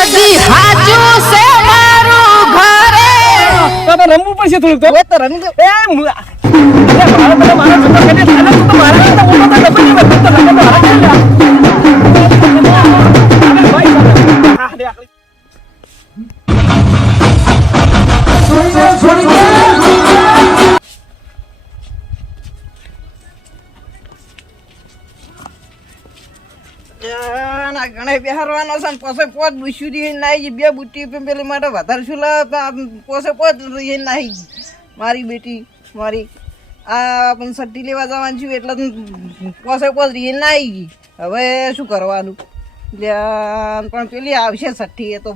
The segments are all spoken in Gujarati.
સદી હાચું છે મારું ઘરે તો રમવું પડશે થોડુંક તો તો રમી દો. મારા છોકરા કને ચાલે તો મારા તો હું તો ડબલ નહીં તો લગન મારા કે ભાઈ હા લે આખલી ના ગણે બિહારવાનો છે ને પોસે પોત બુશુરી નાઈ બે બુટ્ટી પેલી માટે વધારે શું પોસે પોત નાઈ મારી બેટી મારી આ પણ સટ્ટી લેવા જવાનું છું એટલે પોસે પોત રી નાઈ ગઈ હવે શું કરવાનું પણ પેલી આવશે સટ્ટી એ તો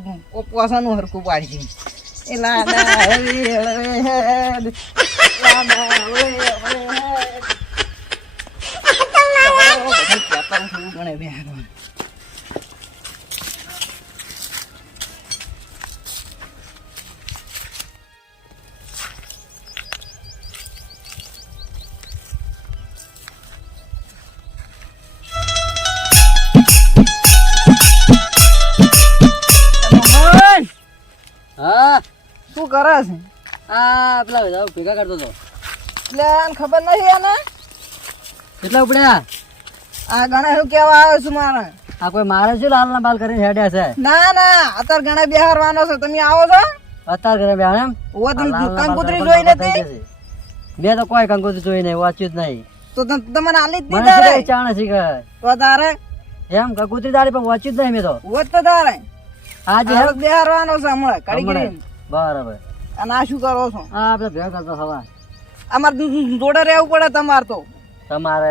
પોસાનું હરખું પાડશે એ લાડા ગણે બિહારવાનું હા શું કરે છે આ પેલા બધા ભેગા કરતો હતો એટલે આને ખબર નથી આને કેટલા ઉપડ્યા આ ગણા શું કેવા આવ્યો છું મારે આ કોઈ મારે છે લાલ ના બાલ કરીને હેડ્યા છે ના ના અત્યારે ગણા બિહારવાનો છે તમે આવો છો અત્યારે ઘરે બેહાડ એમ ઓ તમે કંકોત્રી જોઈ નથી બે તો કોઈ કંકોત્રી જોઈ નહીં વાંચ્યું જ નહીં તો તમને આલી જ મને નહીં તારે શીખે ચાણે શીખે તો તારે એમ કંકોત્રી તારી પણ વાંચ્યું જ નહીં મેં તો હોત તો તારે આજે આ બિહારવાનો છે હમણાં કડી કરી બરાબર અને આ શું કરો છો હા આપણે ભેગા કરતો સવાર અમારે જોડે રહેવું પડે તમારે તો તમારે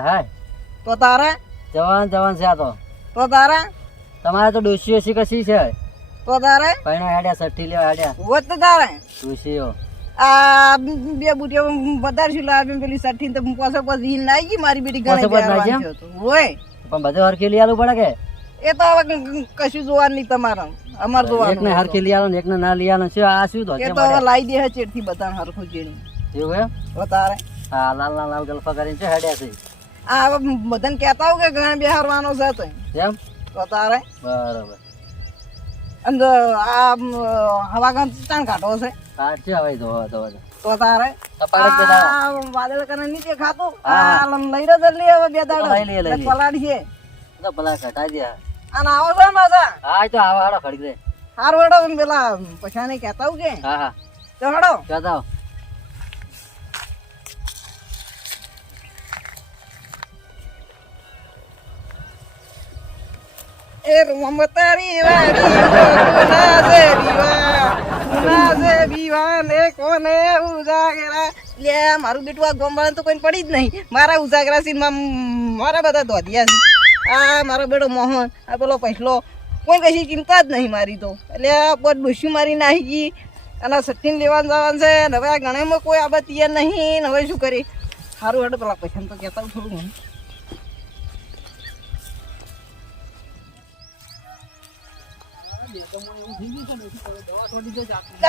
હાય તો તારે જવાન જવાન છે આ તો તારે તમારે તો ડોસીઓ શીખી છે તો તારે પૈણા હેડ્યા સઠ્ઠી લેવા હેડ્યા હોત તો તારે ડોસીઓ આ બે બુટીઓ વધારે શું લાવી પેલી સઠ્ઠી તો પાછો પછી નાઈ ગઈ મારી બેટી ગણે પાછો પાછો નાઈ બિહારવાની છે તો. હોય પણ બધે હરખી લઈ આલું પડે કે એ તો હવે કશું જોવાનું નહીં તમારે અમારે જોવાનું એકને હરખી લઈ આલો ને એકને ના લઈ આલો શું આ શું એ ધોતિયા તો હવે પડ્યા લાવી દે ચેડથી બધાને હરખું ચેડી એવું એમ તો તારે હા લાલ લાલ લાલ ગલ્ફા કરીને છે હેડ્યા છે આ હવે બધાને કહેતા હોવ કે ગણે બિહારવાનો છે તો એમ તો તારે બરાબર અને આ હવા ગામ ચાણ કાઢો છે કાઢશે હવે ધોવા ધોવા તો તારે તપાડે જ બધા આ વાદળ કને નીચે ખાતું હા. આ લઈ રહ્યો જલ્દી હવે બે દાડો લઈ લઈએ, લઈ લઈએ. પલાડી છે તો ભલા કટાઈ દે અને આવો છો ને પાછા હા એ તો આવા હાડો ખડી દે હાર વડો પેલા પૈસા ને કહેતા હોવ કે હા હા તો હડો જતા એ મમતારી વાડી બીવા ને કોને ઉજાગરા લે મારું બેટું આ ગોમવાળા તો કોઈ પડી જ નહીં મારા ઉજાગરા સીન મારા બધા ધોધિયા છે આ મારો બેટો મોહન આ પેલો પૈસલો કોઈ કશી ચિંતા જ નહીં મારી તો એટલે આ પોત ડોસ્યું મારી નાખી ગઈ અને સઠ્ઠીને લેવાનું જવાનું છે ને હવે આ ગણામાં કોઈ આ બધી નહીં ને હવે શું કરી સારું હેડો પેલા પૈસા તો કહેતા થોડું મને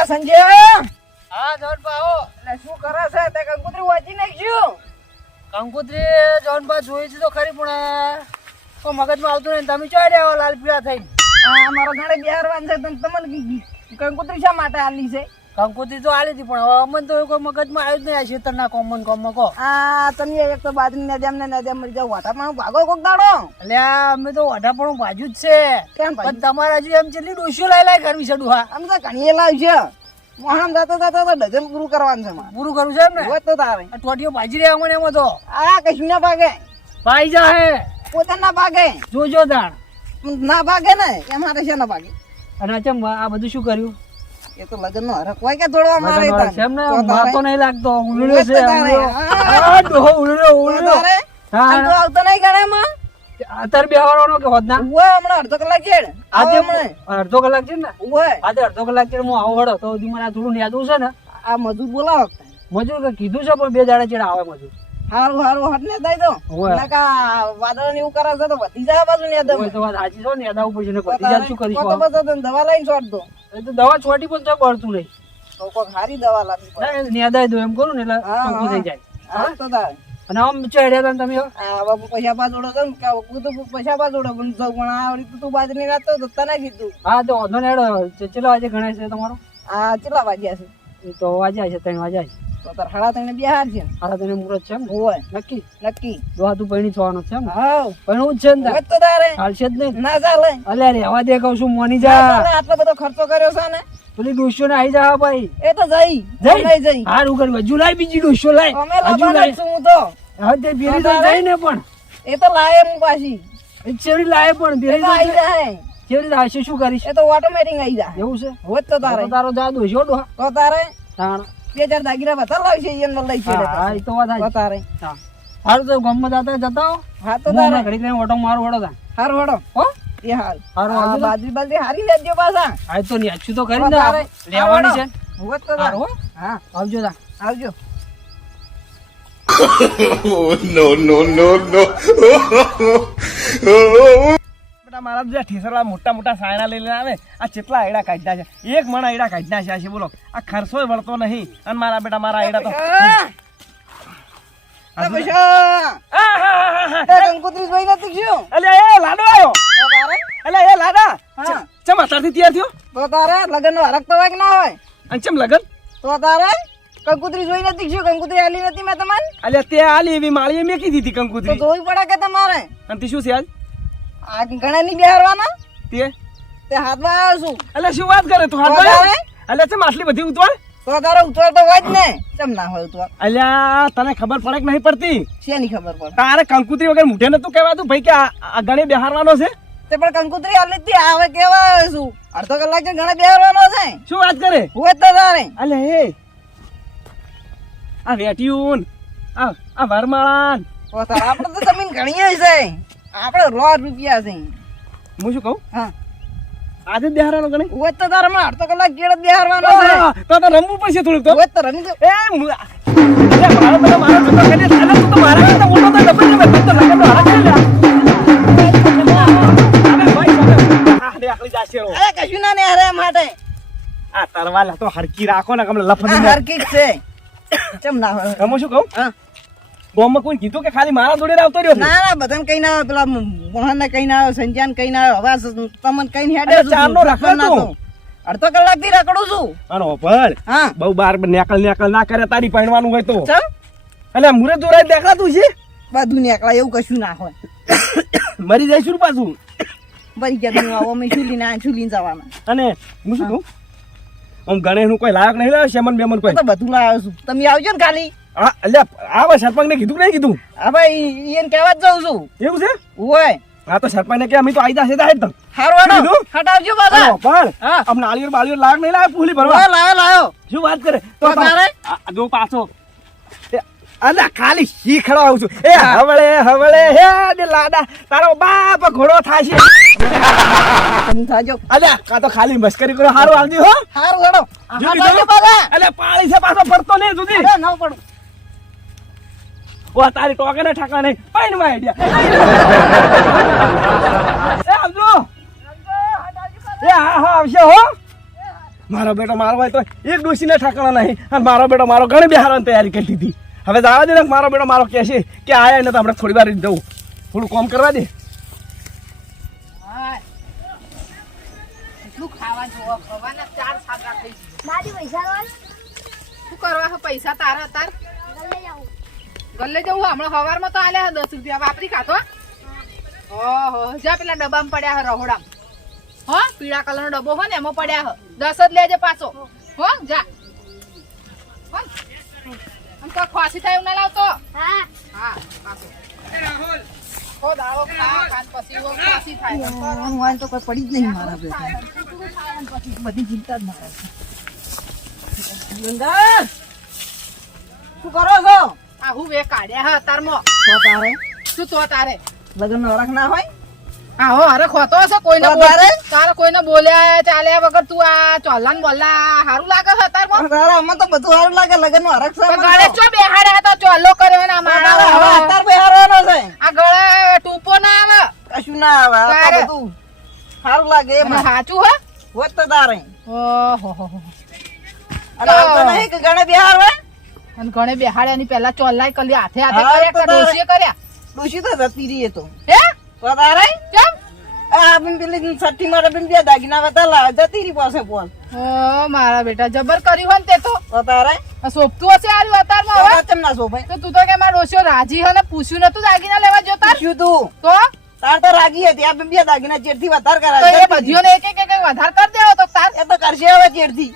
સંજય હા જોનપા આવો એટલે શું કરે છે તે કંકોત્રી વાંચી નાખશું કંકોત્રી જોનપા જોઈ છે તો ખરી પણ કોઈ મગજમાં આવતું નહીં તમે ચોડ્યા આવો લાલ પીળા થઈને આ મારો ઘરે બિહારવાન છે તમને કંકોત્રી શા માટે આલી છે કંકોત્રી તો આલી હતી પણ હવે અમને તો કોઈ મગજમાં આવ્યું જ નહીં આ ખેતરના કોમમાં કહો આ તમે એક તો બાજરી નજામ ને નજામ મરી જાવ વાટા પણ ભાગો કોક દાડો એટલે અમે તો વાઢાપણું બાજુ જ છે કેમ પણ તમારા હજુ એમ કેટલી ડોસીઓ લાઈ લાઈ કરવી છે ડુહા આમ તો ઘણી લાવ છે મોહન જતા જતા તો ડઝન પૂરું કરવાનું છે મારે પૂરું કરવું છે એમ ને હોત તો તારે આ ટોટીઓ ભાજી રહ્યા અમને એમાં તો આ કશું ના ભાગે ભાઈ જા હે પોતે ના ભાગે જોજો તાણ ના ભાગે ને એમ હારે છે ના ભાગે અને અચમ આ બધું શું કર્યું એ તો લગન નો હરખ હોય કે થોડો મારે એમ ને મારતો નહીં લાગતો ઉલળ્યો છે તારે. આ ડોહો ઉલળ્યો તારે હા આમ તો આવતો નહીં ગણે માં અત્યારે બેહવાનો કે હોદના ઓય હમણાં અડધો કલાક છેડ આજે હમણાં અડધો કલાક છે ને ઓય આજે અડધો કલાક છે હું આવો વડો તો સુધી મને આ થોડું યાદવું છે ને આ મજૂર બોલાવો મજૂર કે કીધું છે પણ બે દાડા ચેડા આવે મજૂર હારું હારું હટ ને દઈ દો ઓય. નકા વાદળ ને એવું કરે છે તો વધી જાય બાજુ ને ઓય તો વાત સાચી છે ને યાદ આવવું પડશે ને બધી જાત શું કરીશું તો પછી દવા લઈને છોડ દો એ તો દવા છોટી પણ તો પડતું નહીં તો કોઈ સારી દવા લાવી પડે. ના નેદાઈ દો એમ કરું ને એટલે હા, ચોખ્ખું થઈ હા. જાય હા તો તારે અને આમ ચડ્યા હતા ને તમે આ બાપુ પૈસા પા જોડો તો હું તો પૈસા પા જોડો પણ જઉં પણ આ વળી તું બાજરી રાત તો તને કીધું હા તો વાંધો ને હેડો ચેટલો વાગે ગણાય છે તમારો આ કેટલા વાગ્યા છે એ તો વાજે છે 3 વાગે તો તાર સાડા ત્રણે બિહાર છે હારા તને મુહૂર્ત છે એમ હોય નક્કી નક્કી દોહા તું પૈણી થવાનો છે એમ હા પૈણું જ છે ને હવે તો તારે હાલશે જ નહીં ના ચાલે અલ્યા રહેવા દે કહું છું મોની ના જા ચાલે, આટલો બધો ખર્ચો કર્યો છે ને પેલી ડોશીઓ ને આવી જા ભાઈ એ તો જઈ જઈ હારું કર્યું હજુ લાય બીજી ડોશીઓ લાય અમે હજુ લાવવાના જ લાય છું હું તો હવે તે બેરી તો જાય ને પણ એ તો લાય હું પાછી એ ચેવડી લાય પણ એ બેરી તો તો આઈ જાય ચેવડી લાવશે શું કરીશ એ તો ઓટોમેટિક આઈ જાય એવું છે હોત તો તારે તો તારો જા ડોશીઓ ડોહા તો તારે તાણ 2000 દાગીના બતા લાવશે એને લઈ છે હા એ તો વાત તો સાચી. તારે હા હારું તો ગામમાં જતા હો હા તો હું તારે હમણાં ઘડીક રહીને ઓટો મારો વડો તા હારું હડો હો એ હાલ હારું, આ હાલ. બાજરી બાજરી હારી લેજો પાછા આ તો ની અચ્છું તો કરી તો ને તારે લેવાની છે હોત તો તારે હારું હો હા આવજો તા આવજો બેટા મારા જે ઠેસરવા મોટા મોટા સાયણા લઈને આવે આ કેટલા આયડા કાઢ્યા છે એક મણ આયડા કાઢ્યા છે બોલો આ ખર્ચોય વળતો નહીં અને મારા બેટા મારા આયડા તો કંકોત્રી જોઈ નથી શું અલ્યા એ લાડો આવ્યો તો તારે અલ્યા એ લાડા હા. ચમ અત્યારથી તૈયાર થયો તો તારે લગન નો હરખ તો હોય કે ના હોય અને ચમ લગન તો તારે કંકોત્રી જોઈ નથી શું કંકોત્રી આલી નથી મેં તમને અલ્યા તે આલી એવી માળીએ મેકી દીધી તો કંકુતરી જોવી પડે કે તમારે અને તે શું છે આજ આ ઘણા ની બિહારવાના તે તે હાથમાં આવ્યો છું અલ્યા શું વાત કરે તું હાથ તો તારે અલ્યા ચમ આટલી બધી ઉતવાળ તો તારે ઉતવાર તો હોય જ ને કેમ ના હોય ઉતવાર અલ્યા તને ખબર પડે કે નહીં પડતી શેની ખબર પડે તારે કંકુતરી વગર મુઠે નતું કહેવાતું ભાઈ કે આ ગણે બેહારવાનો છે તે પણ કંકોત્રી આલી જ આવે કેવા આવે છું અડધો કલાક છે ઘણા બિહારવાનો છે શું વાત કરે હોય તો તારે અલ્યા એ આ વેટ્યુન આ વરમાળાન તો તારે આપણે તો જમીન ઘણી છે આપણે ₹100 છે હું શું કહું હા આજે જ બેહારવાનો ગણે હોય તો તારે હમણાં અડધો કલાક ગેડ બિહારવાનો છે તો રમવું પડશે થોડુંક તો હોય તો રમી દો એ અલ્યા મારો પેલો મારો જતો કરી દે તું તો મારા કરતા મોટો તો ડબલ ને તું તો લગનનો હરખ કરી લે અરે ભાઈ અરે આકલી જાશે રો અરે કશું ના ને અરે માટે આ તરવાલા તો હરકી રાખો ને કમલે લફડી આ હરકીટ છે કેમ ના હોય હું શું કહું હા બોમ્બમાં કોઈ કીધું કે ખાલી મારા જોડે આવતો રહ્યો ના ના બધાને કઈ ના આવે પેલા મોહન ને કઈ ના આવે સંજ્ઞાન કઈ ના આવે હવે તમને કઈ હેડે અરે ચારનો રાખો તું. અડધો કલાક થી રખડું છું આનો ભળ હા બહુ બાર નેકલ ના કરે તારી પહેણવાનું હોય તો ચમ એટલે મુરે દોરાઈ દેખાતું છે બધું નીકળે એવું કશું ના હોય મરી જઈશું પાછું બરી ગયા તું આવો અમે છુલીને આ છુલીને જવાના અને હું શું કહું આમ ગણેશ નું કોઈ લાયક નહીં લાવે શેમન બેમન કોઈ તો બધું લાવ્યો છું તમે આવજો ને ખાલી હા અલ્યા આવા સરપંચ ને કીધું કે નહીં કીધું હા ભાઈ એને કહેવા જ જાઉં છું એવું છે હોય હા તો સરપંચ ને કે અમે તો આઈ જશે તાહેર તો હારું હાલો કીધું? હટાવજો પાછા પણ હા. આમ નાળિયેર બાળિયેર લાયક નહીં લાવે પૂલી ભરવા લાયો લાયો શું વાત કરે તો તારે? જો પાછો અલા ખાલી શીખડવા આવું છું એ હવળે હે દે લાડા તારો બાપ ઘોડો થાશે તમે થાજો અલ્યા કા તો ખાલી મસ્કરી કરો હારું આવજો હો હારું હેડો જો હટાવજો કીધું? પાછા અલ્યા પાણી છે પાછો પડતો નહીં સુધી અરે ન પડું ઓ તારી ટોકે ને ઠાકા નહીં પાણી માં આઈડિયા એ આવજો એ હા આવશે હો મારો બેટો મારો હોય તો એક ડોસી ને ઠાકાણા નહીં અને મારો બેટો મારો ઘણી બિહારવાની તૈયારી કરી દીધી હવે જવા દે ને મારો બેટો મારો કહે છે કે આયા ને તો આપણે થોડી વાર જવું થોડું કામ કરવા દે એટલું ખાવા જોવા ખવાના 4 સાગા થઈ ગઈ દાદી પૈસા રોલ શું કરવા હે પૈસા તારા તાર ગલ્લે જાઉં ગલ્લે જવું હમણાં સવારમાં તો આલ્યા 10 રૂપિયા વાપરી ખાતો ઓહો જા પેલા ડબ્બામાં પડ્યા હે રહોડામ હો પીળા કલરનો ડબ્બો હો ને એમાં પડ્યા હે 10 જ લેજે પાછો હો જા હો આમ તો ખવાસી થાય એવું ના લાવતો હા હા પાછો એ રાહુલ હો દાવો ખા કાન પછી હો ખવાસી થાય હું વાન તો કોઈ પડી જ નહીં મારા બેટા બધી ચિંતા જ મારા ગંગા શું કરો છો આ હું વે કાઢ્યા હે તારમાં તો તારે શું તો તારે લગન નો હરખ ના હોય આહો અરે ખોતો હશે કોઈને તો તારે? તારે કોઈને બોલ્યા ચાલ્યા વગર તું આ ચોલાન બોલા હારું લાગે છે તાર પણ તારે આમાં તો બધું સારું લાગે લગન નો હરખ છે તો મને ગળે તો. ચો બેહાડ્યા હતા ચોલ્લો કર્યો ને આ તારે હવે મારા અત્યાર પછી હારવાનો છે આ ગળે ટૂપો ના આવે કશું ના આવે આ તો તારે? બધું સારું લાગે અને એમાં સાચું હે હોત તો તારે ઓહો અને આવતો નહીં કે ગણે બિહાર હોય અને ઘણે બેહાડ્યા ની પેલા ચોલ્લાય કરી હાથે હાથે હા, કર્યા તો કે ડોશીએ કર્યા ડોશી તો જતી રહી એ તો હે તો તારે કેમ આ બિન પેલી છઠ્ઠી મારે બિન બે દાગીના બતાલા જતી રહી પાસે ફોન ઓ મારા બેટા જબર કર્યું હોય ને તે તો તારે આ સોપતું હશે આર્યું અતારમાં હવે ચમ ના સો ભાઈ તો તું તો કે મારો ડોશીઓ રાજી હે ને પૂછ્યું નતું દાગીના લેવા જોતા પૂછ્યું તું તો તાર તો રાગી હતી આ બે દાગીના ચેડથી વધાર તો કરાય એ બધીઓને એક એક વધાર કરી દેવો તો તાર એ તો કરશે હવે ચેડથી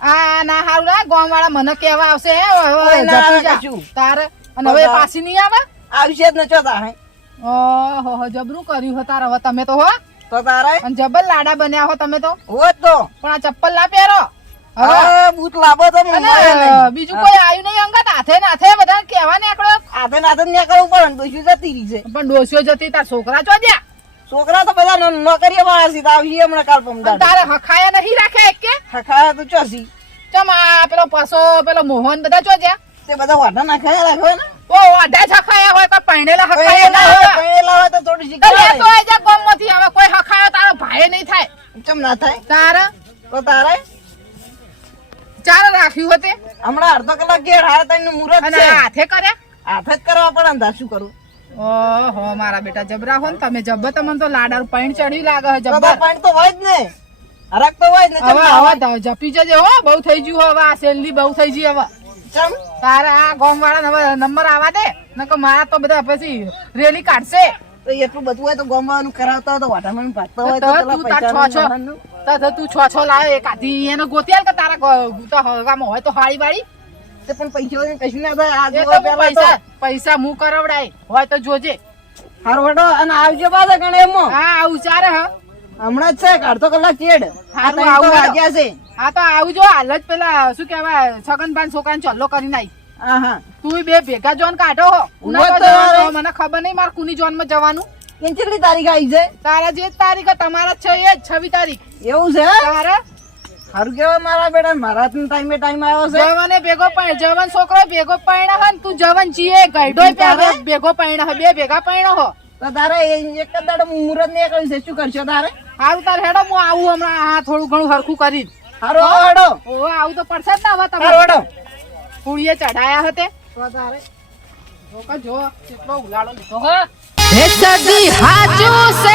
આ ના હારું ના ગામ વાળા મને કેવા આવશે હે કોઈ ના આવે જતી જા. કશું. તારે અને હવે એ પાછી નહીં આવે આવશે જ ન ચોથા હે ઓહો જબરું કર્યું હો તાર હવે તમે તો હો તો તારે અને જબર લાડા બન્યા હો તમે તો હોત તો પણ આ ચપ્પલ ના પહેરો હવે હવે બૂટ લાવો તો અને મળે નહીં બીજું કોઈ આવ્યું નહીં અંગત હાથે નાથે બધા કેવા નીકળો હાથે નાથે ન્યા કરવું પડે ને ડોશી જતી રહી છે પણ ડોસીઓ જતી તાર છોકરા ચો જ્યાં છોકરા તો બધા નોકરીએ વાળા છે તો આવશે હમણાં કાલ અને પમદાડ તારે હખાયા નહીં રાખે એક કે ખાયા તો ચોસી ચમ આ પેલો પસો પેલો મોહન બધા ચો જ્યાં તે બધા વાટા નાખાયા રાખો ને ઓ અઢા જ હખાયા હોય કોઈ પહેણેલા હખાયા ના હોય પહેરેલા હોય તો થોડી તો શીખવાડે. લેતો હોય જા ગામમાંથી હવે કોઈ હખાયો તારો ભાઈ નહીં થાય ચમ ના થાય તારે તો તારે ચાલ રાખ્યું હોતે હમણાં અડધો કલાક ઘેર હારે તઈને મુહૂર્ત અને છે આ હાથે કર્યા હાથ જ કરવા પડે ને તાર શું કરું ઓહો મારા બેટા જબરા હો ને તમે જબ્બર તમને તો લાડાર પૈણ ચડ્યું લાગે છે તો જબ્બર પાણી તો હોય જ ને હરક તો હોય જ ને ચમ હવે ના હોય? હવે જપી જજે હો બહુ થઈ ગયું હવે આ સેલની બહુ થઈ ગઈ હવે ચમ તારે આ ગામ વાળા હવે નંબર આવા દે નકર મારા તો બધા પછી રેલી કાઢશે તો એટલું બધું હોય તો ગોમવાનું કરાવતા હોય તો વાટામાં ભાગતા હોય તો તો પેલા તું તાર પૈસાનું છો છો. લેવાનું. તો તું છ લાવે એક આધી એને ગોતી આલ કે તારા તો હગામાં હોય તો હાળી વાળી તે પણ પૈસા વગર કશું ના થાય આ એ જોવા તો હું પહેલા તો. પૈસા હું કરાવડાય હોય તો જોજે હારું હેડો અને આવજો પાછા ગણે એમાં હા આવું ચારે હા હમણાં જ છે અડધો કલાક ચેડ હારું, આ ત્રણ તો આવું હેડો. વાગ્યા છે હા તો આવજો હાલ જ પેલા શું કેવાય છગનભાઈ છોકરાને ચલ્લો કરી નાઈ હા હા તું બે ભેગા જોન કાઢો હો ઉના ઉવા તો તો જવાનું હવે. હો, મને ખબર નહીં મારે કુની જોન માં જવાનું કેટલી તારીખ આવી છે તારા જે તારીખ હે, તમારા જ છે એ જ 26 તારીખ એવું છે તારા સારું કેવાય મારા બેટા મારા ટાઈમે ટાઈમ આવ્યો છે જવાને ભેગો પૈણ જવાન છોકરો ભેગો પૈણા હે ને તું જવાન જીએ ગઈડો તારે? ભેગો પૈણા હે બે ભેગા પૈણો હો તો તારે એક જ દાડો મુહૂર્ત ને કર્યું છે શું કરશો તારે હારું તાર હેડો હું આવું હમણાં હા થોડું ઘણું હરખું કરી સારું આવો હેડો ઓ આવું તો પડશે જ ને હવે સારું તમે હેડો પુળીએ ચઢાયા હતે તો તારે જો કેટલો ઉલાળો લીધો હે સદી હાચું સે